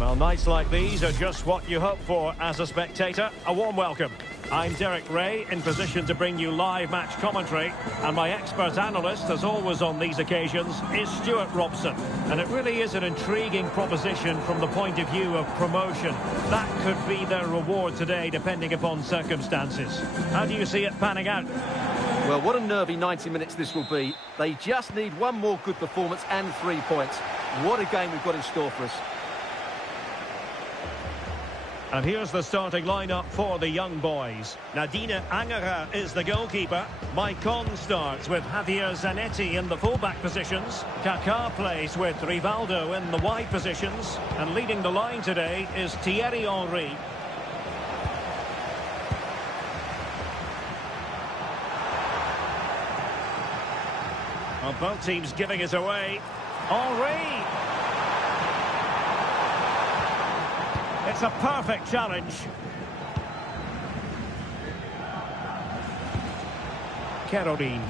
Well, nights like these are just what you hope for as a spectator. A warm welcome. I'm Derek Ray, in position to bring you live match commentary, and my expert analyst, as always on these occasions, is Stuart Robson. And it really is an intriguing proposition from the point of view of promotion. That could be their reward today, depending upon circumstances. How do you see it panning out? Well, what a nervy 90 minutes this will be. They just need one more good performance and 3 points. What a game we've got in store for us. And here's the starting lineup for the young boys. Nadine Angerer is the goalkeeper. Maicon starts with Javier Zanetti in the fullback positions. Kaká plays with Rivaldo in the wide positions. And leading the line today is Thierry Henry. Well, both teams giving it away. Henry! It's a perfect challenge. Caroline.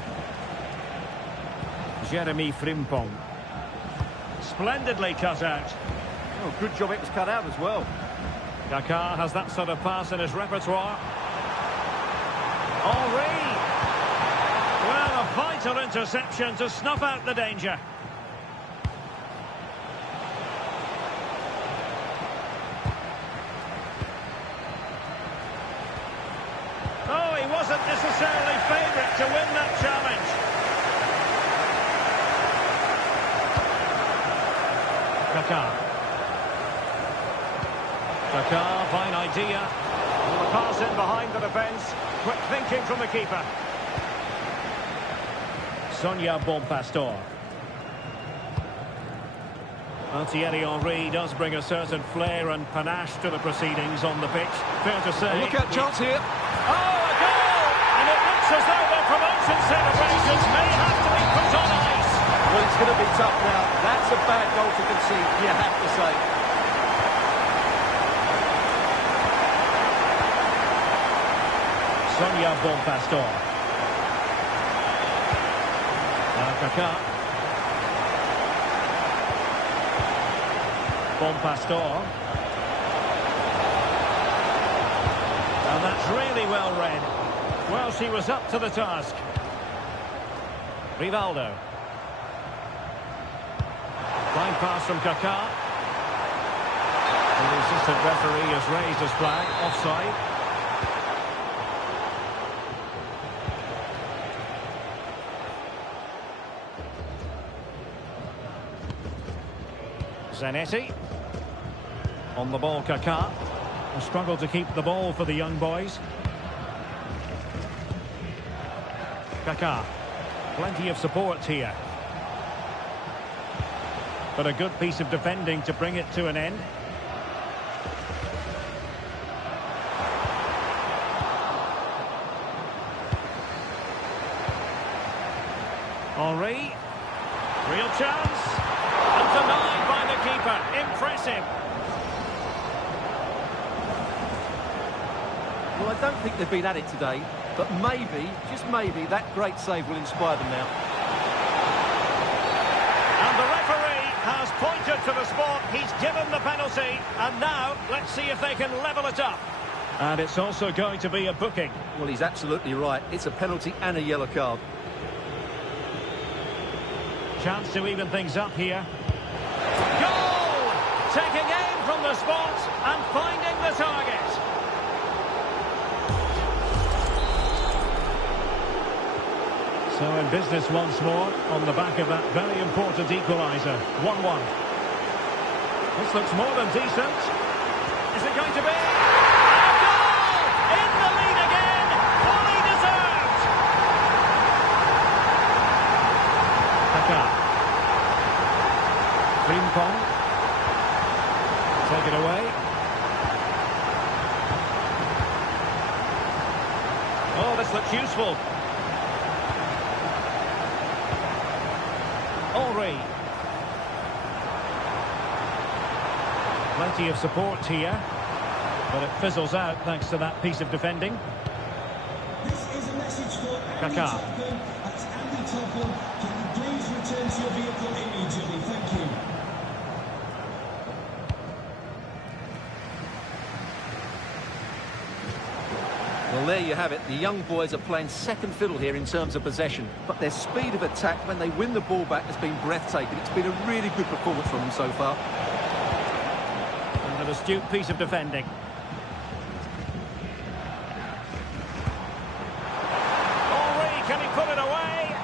Jeremy Frimpong. Splendidly cut out. Oh, good job it was cut out as well. Kaká has that sort of pass in his repertoire. Henry! Well, a vital interception to snuff out the danger. Oh, he wasn't necessarily favourite to win that challenge. Kaká. Kaká, fine idea. The pass in behind the defence. Quick thinking from the keeper. Sonia Bonpastor. Well, Thierry Henry does bring a certain flair and panache to the proceedings on the pitch. Fair to say. Look out, chance here. Oh, a goal! And it looks as though their promotion celebrations may have to be put on ice. Well, it's going to be tough now. That's a bad goal to concede, you have to say. Sonia Bonpastor. Now Kaká. Bonpastor. And that's really well read. Well, she was up to the task. Rivaldo. Fine pass from Kaká. And the assistant referee has raised his flag. Offside. Zanetti. On the ball, Kaká. A struggle to keep the ball for the young boys. Kaká. Plenty of support here. But a good piece of defending to bring it to an end. Henry. Real chance. And denied by the keeper. Impressive. Well, I don't think they've been at it today, but maybe, just maybe, that great save will inspire them now. And the referee has pointed to the spot. He's given the penalty. And now, let's see if they can level it up. And it's also going to be a booking. Well, he's absolutely right. It's a penalty and a yellow card. Chance to even things up here. Goal! Taking aim from the spot and finding the target. So in business once more on the back of that very important equaliser. 1-1. This looks more than decent. Is it going to be? And a goal! In the lead again! Fully deserved! Kaká. Frimpong. Take it away. Oh, this looks useful. Henry. Plenty of support here, but it fizzles out thanks to that piece of defending. This is a message for Andy Kaká. Topham. That's Andy Topham. Can you please return to your vehicle immediately? Thank you. Well, there you have it. The young boys are playing second fiddle here in terms of possession, but their speed of attack when they win the ball back has been breathtaking. It's been a really good performance from them so far. And an astute piece of defending. Henry, can he put it away?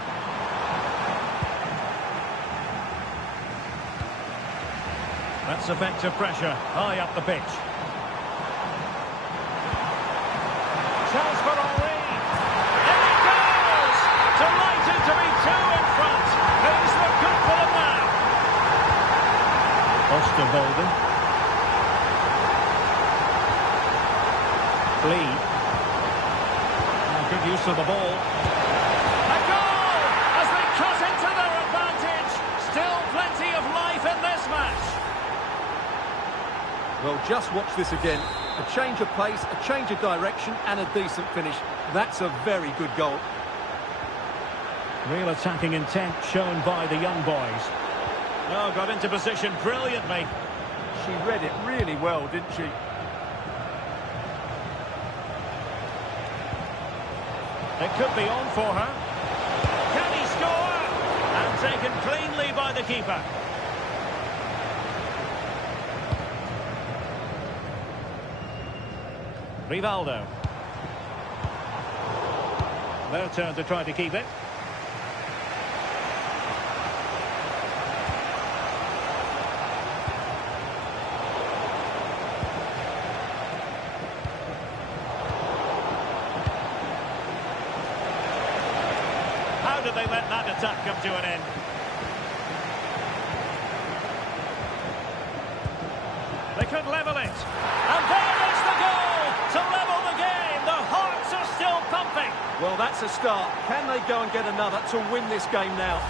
That's effective pressure, high up the pitch. Chance for Henry. In it goes! Delighted to be two in front. Things look good for them now. Osterwolde. Lee. Good use of the ball. A goal! As they cut into their advantage. Still plenty of life in this match. Well, just watch this again. A change of pace, a change of direction, and a decent finish. That's a very good goal. Real attacking intent shown by the young boys. Oh, got into position brilliantly. She read it really well, didn't she? It could be on for her. Can he score? And taken cleanly by the keeper. Rivaldo. Their turn to try to keep it. How did they let that attack come to an end? They could level it. And there is the goal to level the game. The hearts are still pumping. Well, that's a start. Can they go and get another to win this game now?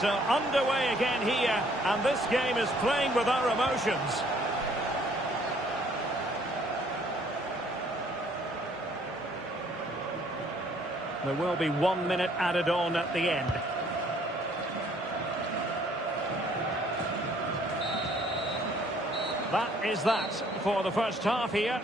So underway again here, and this game is playing with our emotions. There will be 1 minute added on at the end. That is that for the first half here.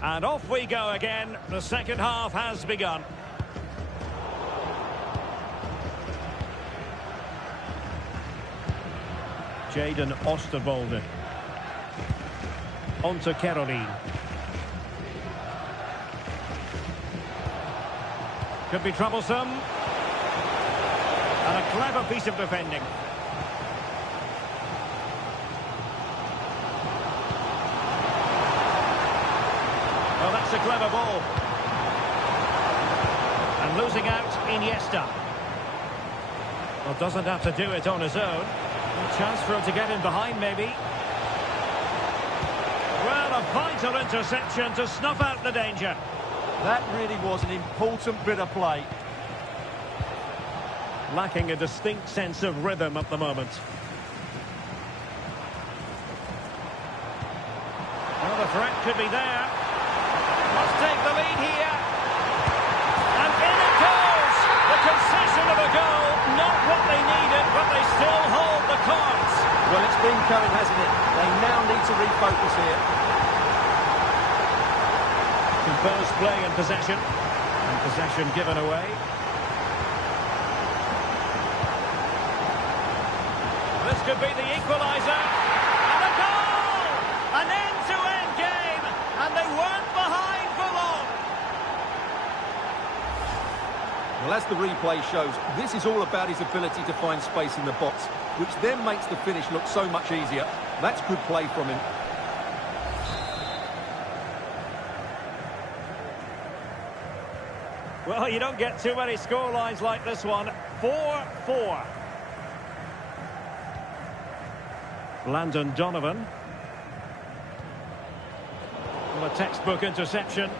And off we go again. The second half has begun. Jayden Osterwolde. On to Caroline. Could be troublesome. And a clever piece of defending. Well, that's a clever ball. And losing out, Iniesta. Well, doesn't have to do it on his own. A chance for him to get in behind, maybe. Well, a vital interception to snuff out the danger. That really was an important bit of play. Lacking a distinct sense of rhythm at the moment. Well, the threat could be there. Must take the lead here. And in it goes! The concession of a goal. Not what they needed, but they still hold the cards. Well, it's been coming, hasn't it? They now need to refocus here. Composed play and possession. And possession given away. This could be the equaliser. And a goal! An end-to-end game. And they weren't behind for long. Well, as the replay shows, this is all about his ability to find space in the box, which then makes the finish look so much easier. That's good play from him. Well, you don't get too many scorelines like this one. 4-4. Landon Donovan. Well, a textbook interception.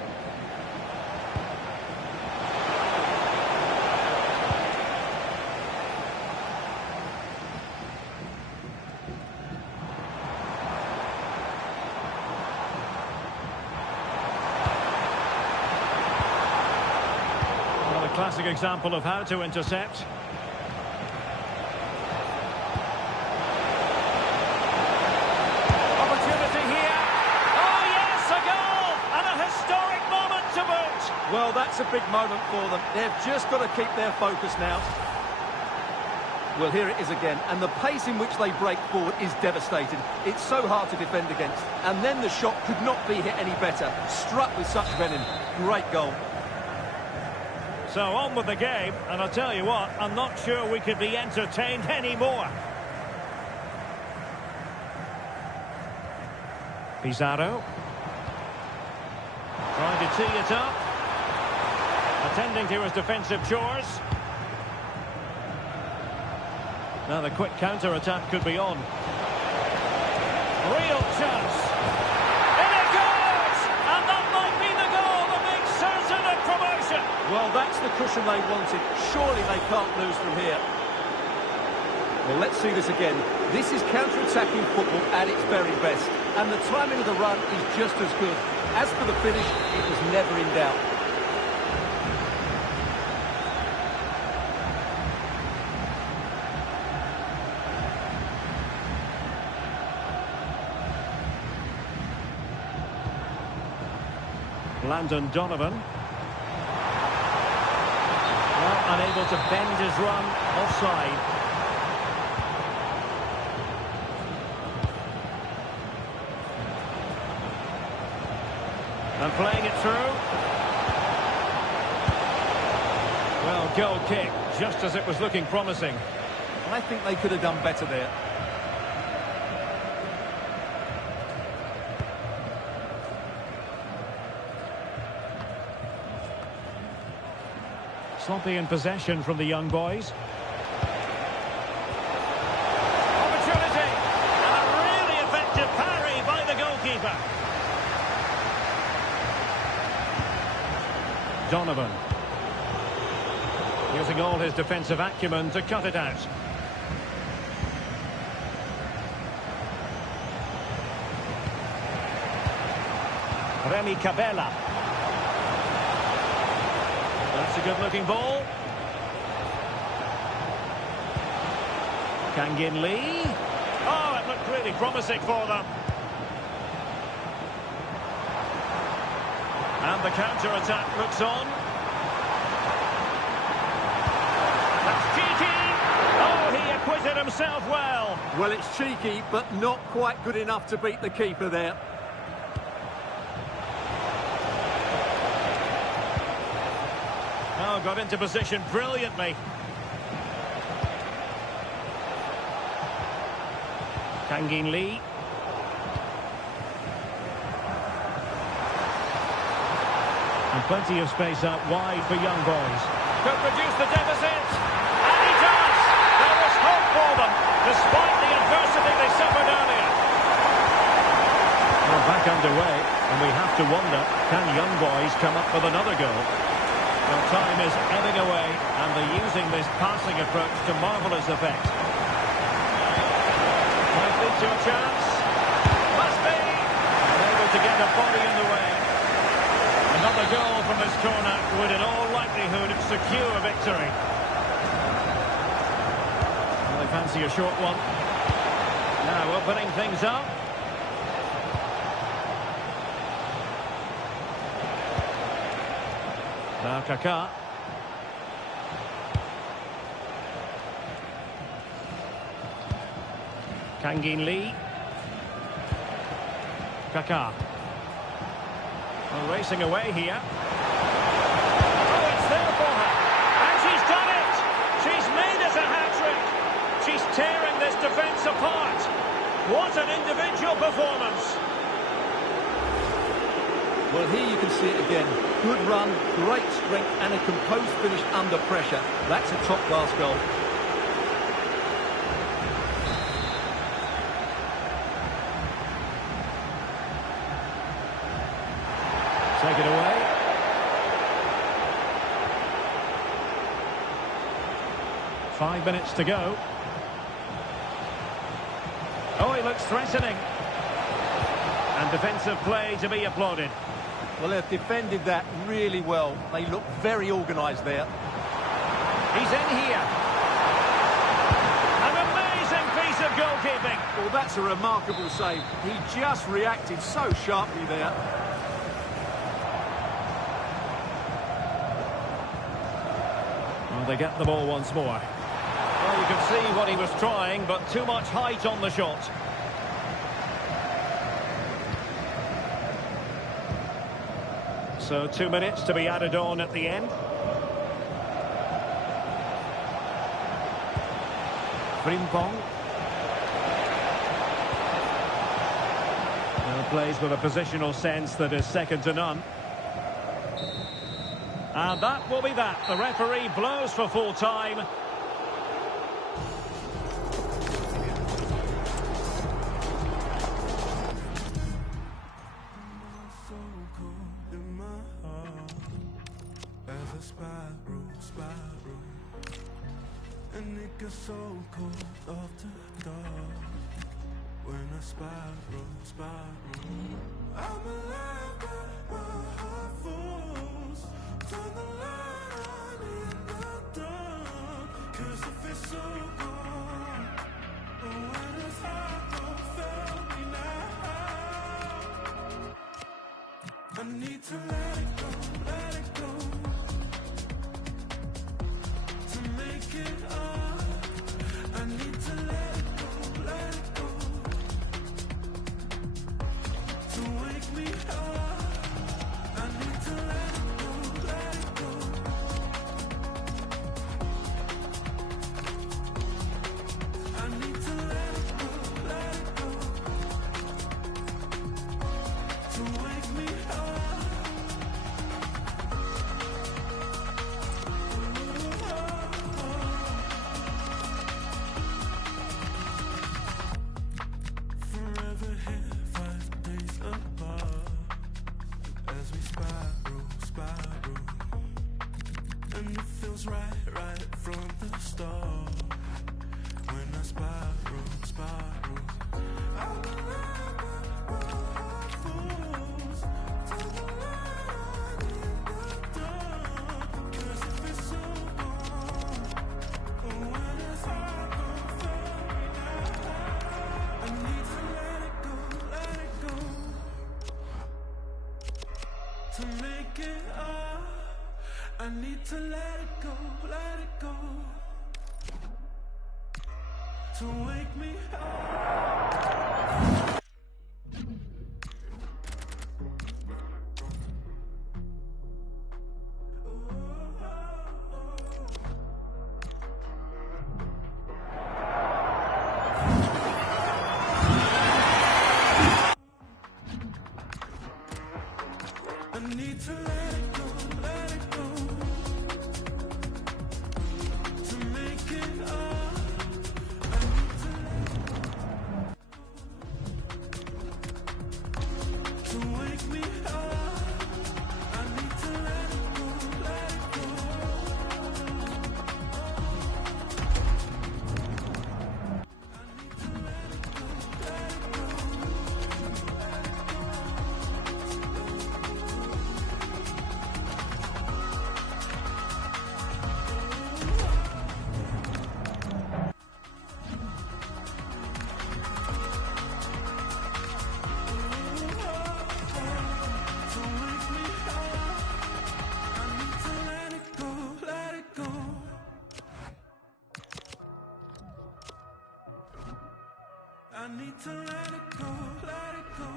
Well, a classic example of how to intercept. Well, that's a big moment for them. They've just got to keep their focus now. Well, here it is again, and the pace in which they break forward is devastating. It's so hard to defend against. And then the shot could not be hit any better. Struck with such venom. Great goal. So on with the game, and I'll tell you what, I'm not sure we could be entertained anymore. Pizarro. Trying to tee it up. Attending to his defensive chores. Now the quick counter-attack could be on. Real chance. In it goes! And that might be the goal that makes certain of promotion. Well, that's the cushion they wanted. Surely they can't lose from here. Well, let's see this again. This is counter-attacking football at its very best. And the timing of the run is just as good. As for the finish, it was never in doubt. Landon Donovan. Well, unable to bend his run. Offside. And playing it through. Well, goal kick, just as it was looking promising. I think they could have done better there. Sloppy in possession from the young boys. Opportunity! And a really effective parry by the goalkeeper. Donovan. Using all his defensive acumen to cut it out. Remy Cabella. That's a good-looking ball. Kangin Lee. Oh, it looked really promising for them. And the counter-attack looks on. That's cheeky. Oh, he acquitted himself well. Well, it's cheeky, but not quite good enough to beat the keeper there. Oh, got into position brilliantly. Kangin Lee. And plenty of space out wide for young boys. Could reduce the deficit. And he does! There is hope for them, despite the adversity they suffered earlier. Well, back underway, and we have to wonder, can young boys come up with another goal? Well, time is ebbing away, and they're using this passing approach to marvellous effect. Might lead to a chance. Must be! Able to get a body in the way. Another goal from this corner would in all likelihood secure victory. Well, they fancy a short one. Now opening things up. Now Kaká. Kangin Lee. Kaká. Well, racing away here. Oh, it's there for her. And she tearing this defence apart. What an individual performance. Well, here you can see it again. Good run, great strength, and a composed finish under pressure. That's a top-class goal. Take it away. Five minutes to go. Oh, he looks threatening. And defensive play to be applauded. Well, they've defended that really well. They look very organised there. He's in here. An amazing piece of goalkeeping. Well, that's a remarkable save. He just reacted so sharply there. Well, they get the ball once more. Well, you can see what he was trying, but too much height on the shot. So 2 minutes to be added on at the end. Frimpong. Plays with a positional sense that is second to none. And that will be that. The referee blows for full time. And it gets so cold after dark. When I spiral, I'm alive but my heart falls. Turn the light on in the dark. 'Cause if it's so gone, when it's hard, don't fail me now. I need to let it go, let it go. To make it up, I need to let it go, let it go. To wake me up, I need to let it go, let it go. I need to let it go, let it go. To wake me up. Forever here, 5 days apart. As we spiral. And it feels right from the start. When I spiral. I'm alive, but my heart falls. Turn the light on in the dark. 'Cause if it's so gone, when it's hard, don't fail me now. I need to let it go, let it go. To make it up, I need to let it go, let it go. To wake me up. I need to let it go, let it go. To make it up, I need to let it go. To wake me up, I need to let it go, let it go. I need to let it go, let it go. To wake me up, I need to let it go, let it go. I need to let it go, let it go.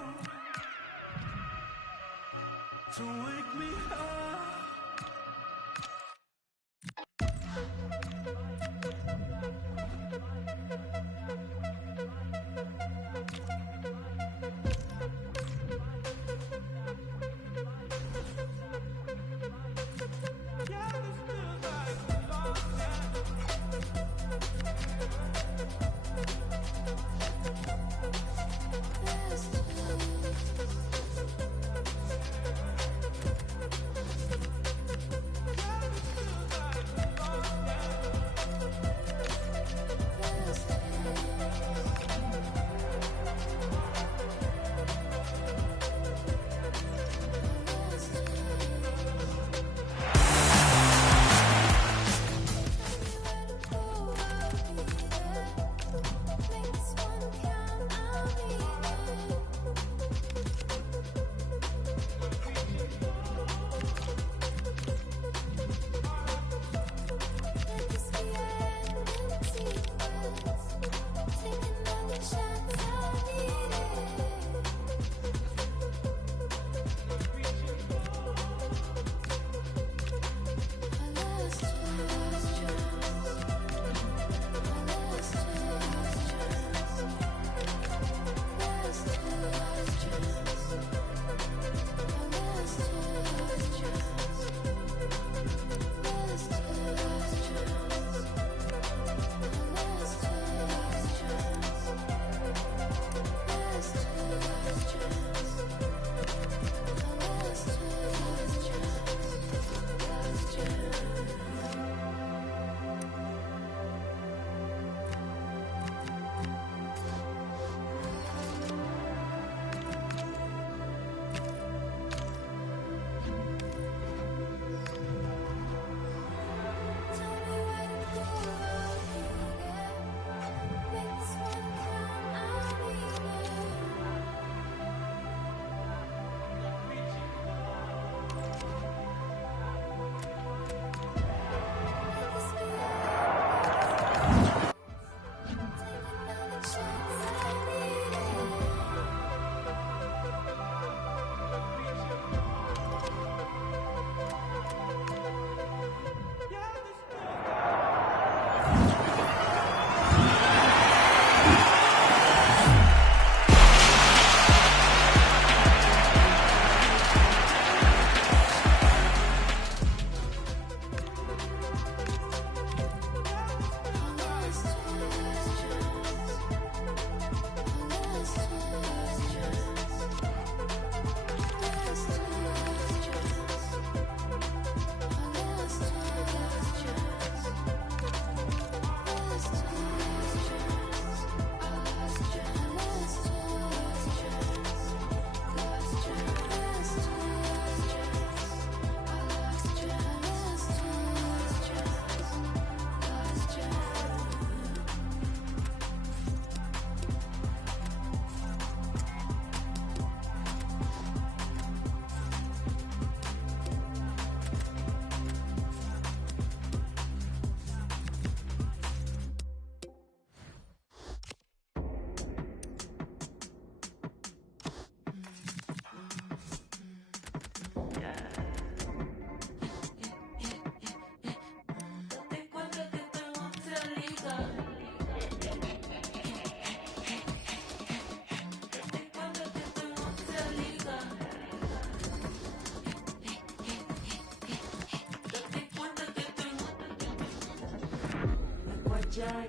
To wake me up.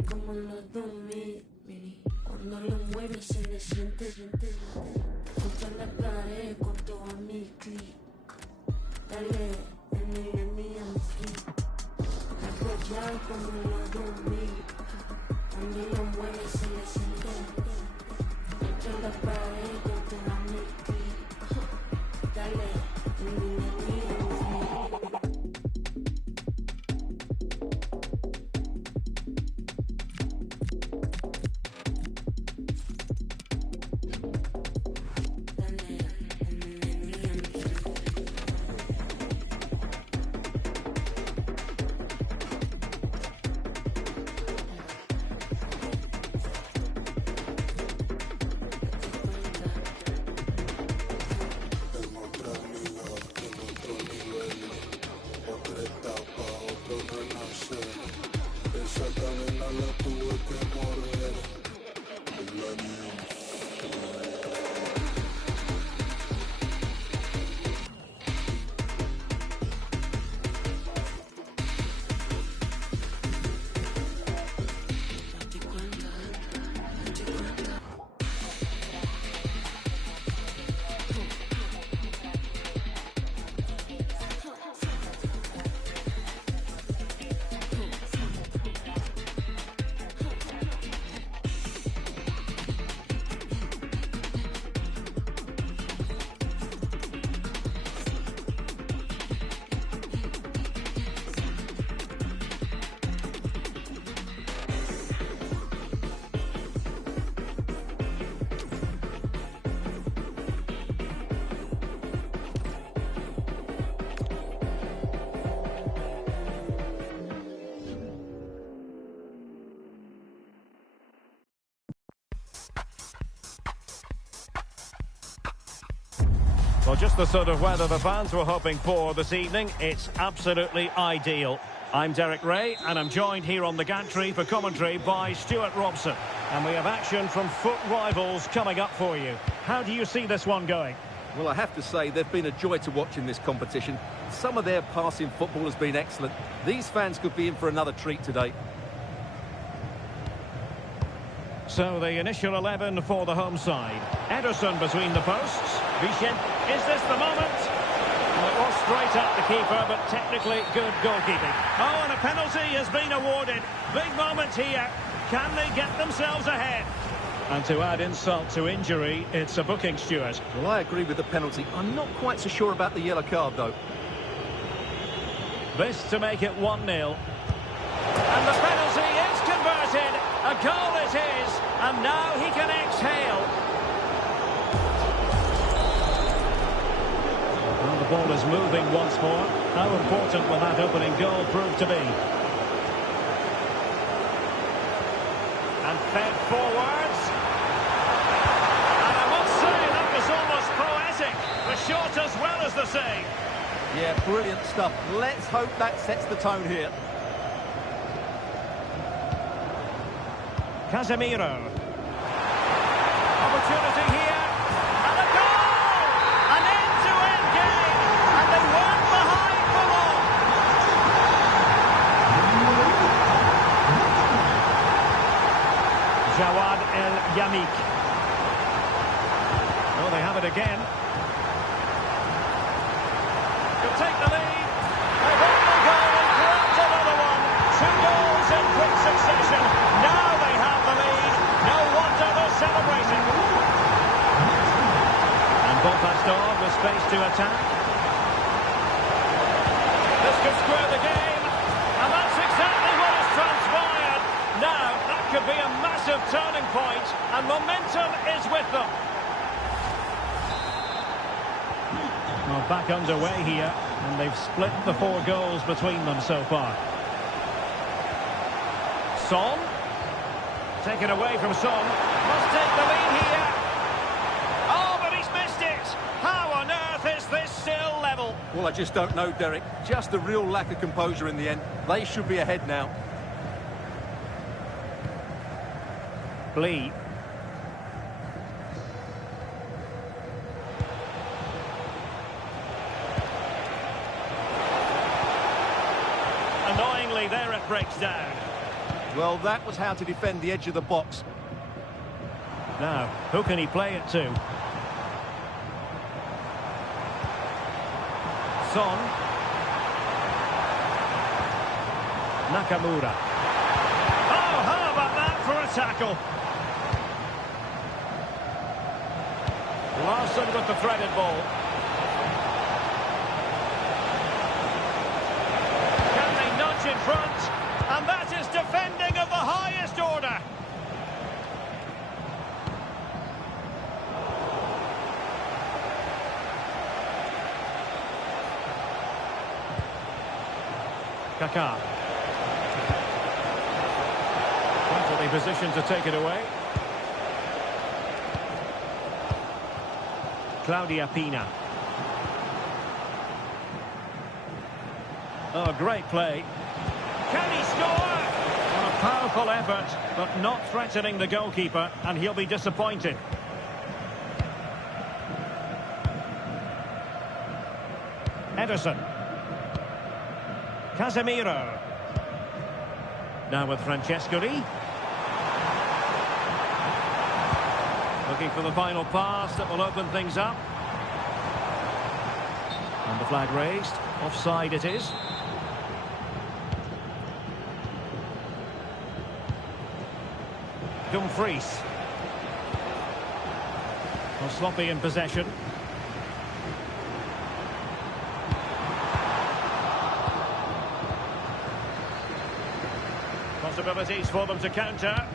Como en los 2000, cuando lo mueves se le siente, contra la pared con toda mi clip. Dale, en mi clip. Apoyar como en los 2000, cuando lo mueves se le siente, contra la pared con toda mi clip. Dale, en mi clip. Well, just the sort of weather the fans were hoping for this evening. It's absolutely ideal. I'm Derek Ray, and I'm joined here on the gantry for commentary by Stuart Robson. And we have action from FUT rivals coming up for you. How do you see this one going? Well, I have to say, they've been a joy to watch in this competition. Some of their passing football has been excellent. These fans could be in for another treat today. So the initial 11 for the home side. Ederson between the posts. Vicent, is this the moment? Well, it was straight at the keeper, but technically good goalkeeping. Oh, and a penalty has been awarded. Big moment here. Can they get themselves ahead? And to add insult to injury, it's a booking, Stuart. Well, I agree with the penalty. I'm not quite so sure about the yellow card, though. This to make it 1-0. And the penalty is converted. A goal is his, and now he can exhale. Well, the ball is moving once more. How important will that opening goal prove to be? And fed forwards. And I must say, that was almost poetic. The shot as well as the save. Yeah, brilliant stuff. Let's hope that sets the tone here. Casemiro. Opportunity here. And a goal! An end-to-end game. And they weren't behind for long. Jawad El Yamik. Oh, they have it again. Could take the lead. They've only gone and grabbed another one. 2 goals in quick succession. Now they have the lead. No wonder they're celebrating. And Bopastor with space to attack. This could square the game. And that's exactly what has transpired. Now, that could be a massive turning point. And momentum is with them. Well, back underway here. And they've split the 4 goals between them so far. Son. Taken away from Son. Must take the lead here. Oh, but he's missed it. How on earth is this still level? Well, I just don't know, Derek. Just a real lack of composure in the end. They should be ahead now. Lee. Annoyingly, there it breaks down. Well, that was how to defend the edge of the box. Now, who can he play it to? Son. Nakamura. Oh, how about that for a tackle? Larson with the threaded ball. Can they nudge in front? And that is defending of the highest order. Kaká. Comfortably positioned to take it away. Claudia Pina. Oh, great play. Can he score? Well, a powerful effort, but not threatening the goalkeeper, and he'll be disappointed. Ederson. Casemiro. Now with Francescoli. Looking for the final pass that will open things up. And the flag raised. Offside it is. Dumfries. Well, sloppy in possession. Possibilities for them to counter.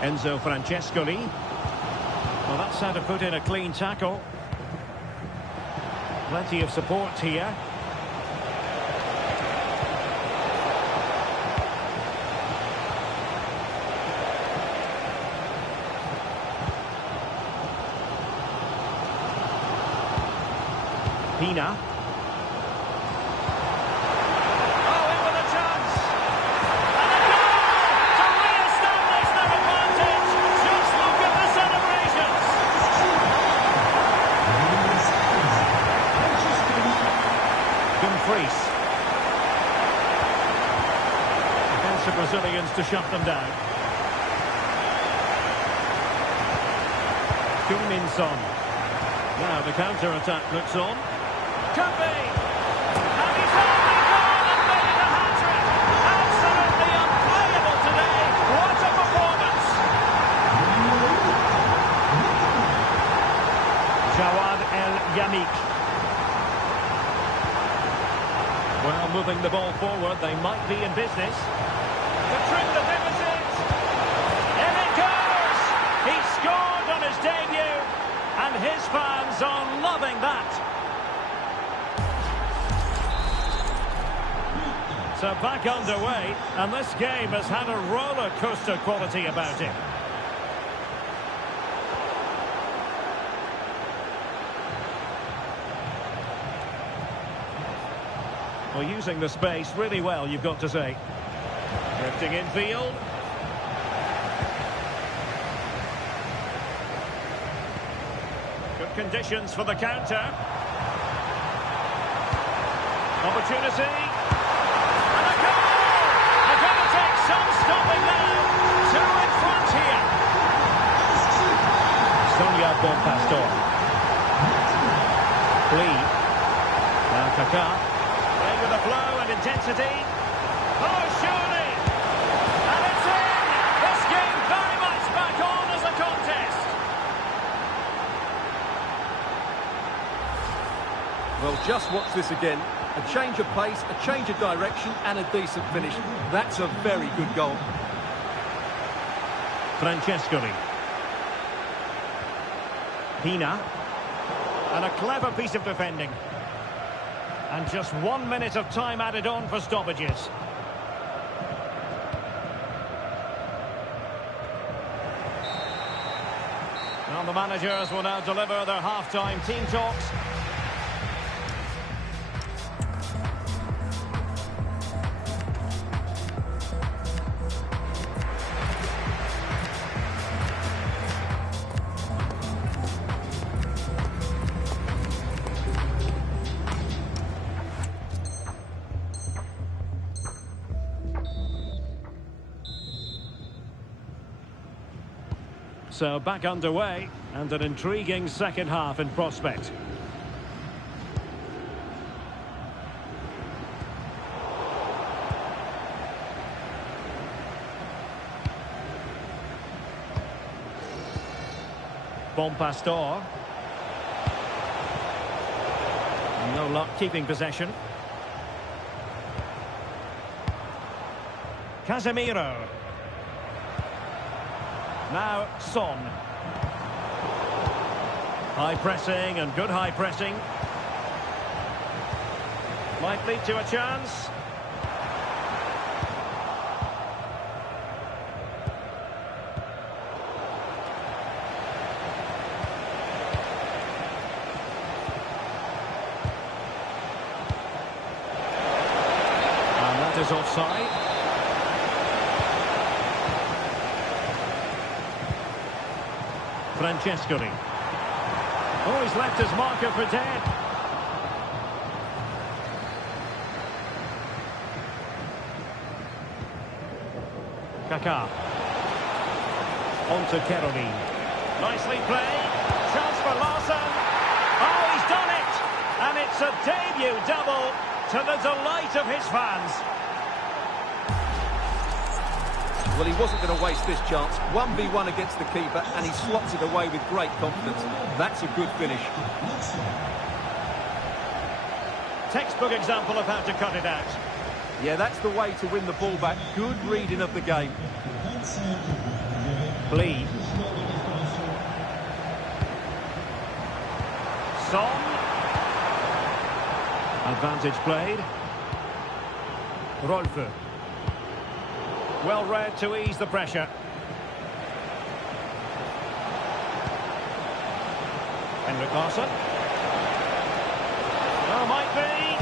Enzo Francescoli. Well, that's how to put in a clean tackle. Plenty of support here. Pina. Oh, in with a chance. And a goal to re-establish their advantage. Just look at the celebrations. Dumfries. Against the Brazilians to shut them down. Heung-min Son. Now the counter-attack looks on. Could be. And he's only gone and made a hat-trick. Absolutely unplayable today. What a performance. Jawad El Yamik. Well, moving the ball forward, they might be in business. To trim the deficit. In it goes. He scored on his debut. And his fans are loving that. So back underway, and this game has had a roller coaster quality about it. Well, using the space really well, you've got to say. Drifting infield. Good conditions for the counter. Opportunity. Some stopping now. Two in front here. Sonia Bonpastor. Lee. Now Kaká. Playing with the flow and intensity. Oh, surely. And it's in. This game very much back on as a contest. Well, just watch this again. A change of pace, a change of direction, and a decent finish. That's a very good goal. Francescoli. Pina. And a clever piece of defending. And just 1 minute of time added on for stoppages. Well, the managers will now deliver their half-time team talks. So back underway, and an intriguing second half in prospect. Bon Pastor. No luck keeping possession. Casemiro. Now Son. High pressing and good high pressing. Might lead to a chance. And that is offside. Francescoli. Oh, he's left his marker for dead. Kaká. On to Keronin. Nicely played. Chance for Larson. Oh, he's done it! And it's a debut double to the delight of his fans. Well, he wasn't going to waste this chance. 1v1 against the keeper, and he slots it away with great confidence. That's a good finish. Textbook example of how to cut it out. Yeah, that's the way to win the ball back. Good reading of the game. Lee. Son. Advantage played. Rolfö. Well read to ease the pressure. Henrik Larsson. Oh, might be.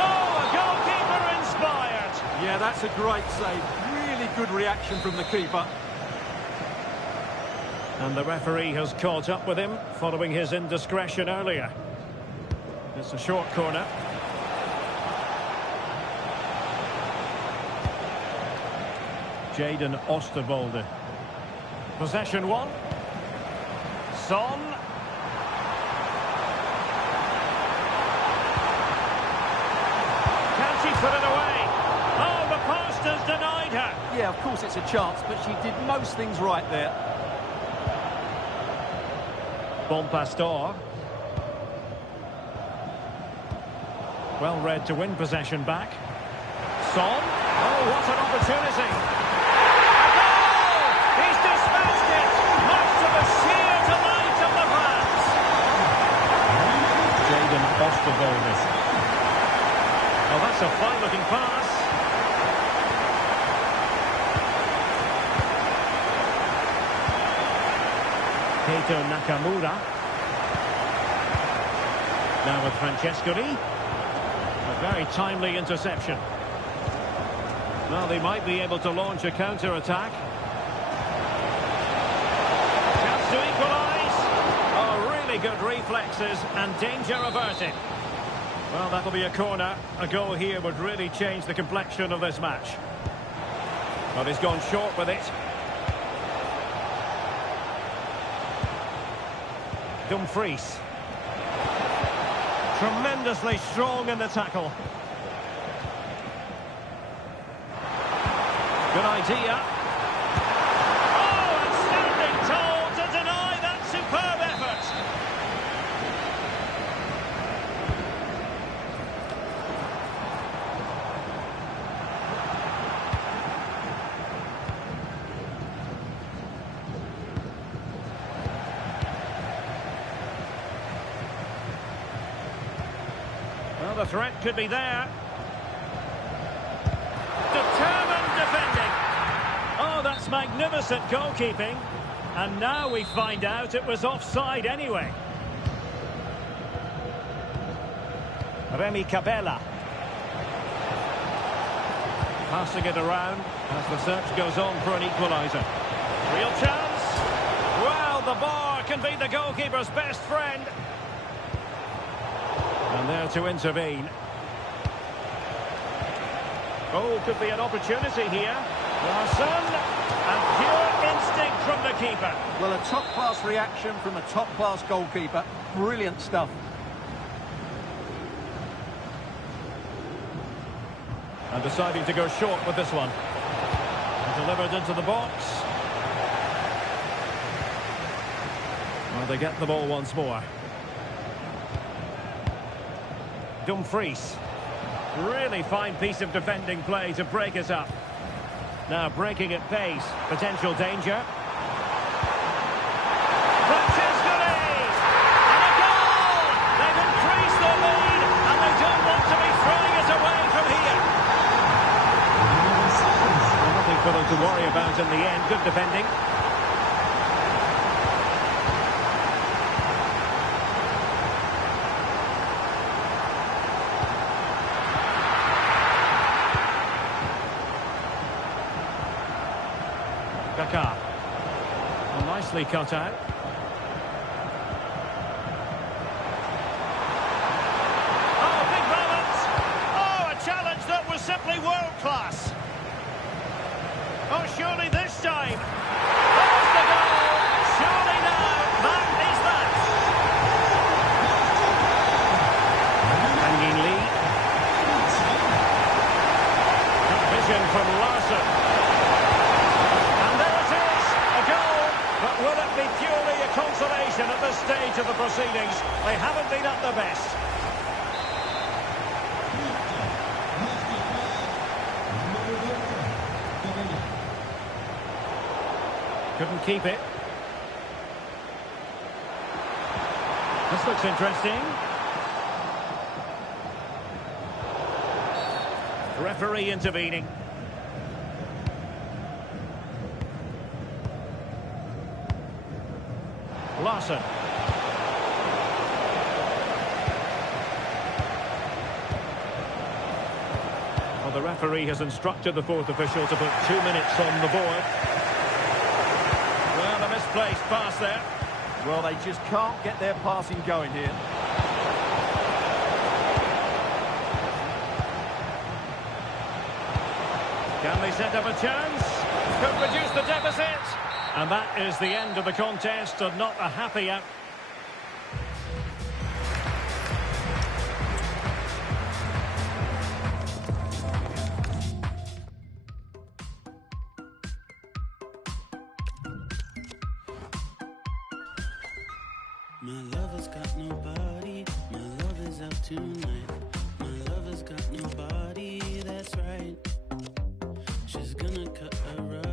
Oh, a goalkeeper inspired. Yeah, that's a great save. Really good reaction from the keeper. And the referee has caught up with him following his indiscretion earlier. It's a short corner. Jadon Oosterwolde. Possession one. Son. Can she put it away? Oh, the post has denied her. Yeah, of course it's a chance, but she did most things right there. Bon Pastor. Well read to win possession back. Son. Oh, what an opportunity. A goal! He's dispatched it, much to the sheer delight of the fans. Jadon Oosterwolde. Oh, that's a fine-looking pass. Keito Nakamura. Now with Francescoli. A very timely interception. Well, they might be able to launch a counter-attack. Chance to equalise. Oh, really good reflexes and danger averted. Well, that'll be a corner. A goal here would really change the complexion of this match. But he's gone short with it. Dumfries. Tremendously strong in the tackle. Good idea. Oh, and standing tall to deny that superb effort. Well, the threat could be there. Determined defending. Oh, that's magnificent goalkeeping. And now we find out it was offside anyway. Remy Cabella. Passing it around as the search goes on for an equaliser. Real chance. Well, the bar can be the goalkeeper's best friend. And there to intervene. Oh, could be an opportunity here. Larson, and pure instinct from the keeper. Well, a top-class reaction from a top-class goalkeeper. Brilliant stuff. And deciding to go short with this one. Delivered into the box. Well, they get the ball once more. Dumfries. Really fine piece of defending play to break it up. Now breaking at pace. Potential danger. Francescoli! And a goal! They've increased their lead, and they don't want to be throwing it away from here. Nothing for them to worry about in the end. Good defending. Kaká. Well, nicely cut out. Oh, big moment! Oh, a challenge that was simply world-class. Oh, surely this time. There's the goal. Surely now. That is that. Hanging Lee. Good vision from Larsson. And there it is. A goal. But will it be purely a consolation at this stage of the proceedings? They haven't been at their best. Couldn't keep it. This looks interesting. Referee intervening. Larsson. Well, the referee has instructed the fourth official to put 2 minutes on the board. Well, a misplaced pass there. Well, they just can't get their passing going here. Can they set up a chance? Could reduce the deficit. And that is the end of the contest, and not a happy out. My lover's got nobody, my love is out tonight. My lover's got nobody, that's right. She's gonna cut a rug.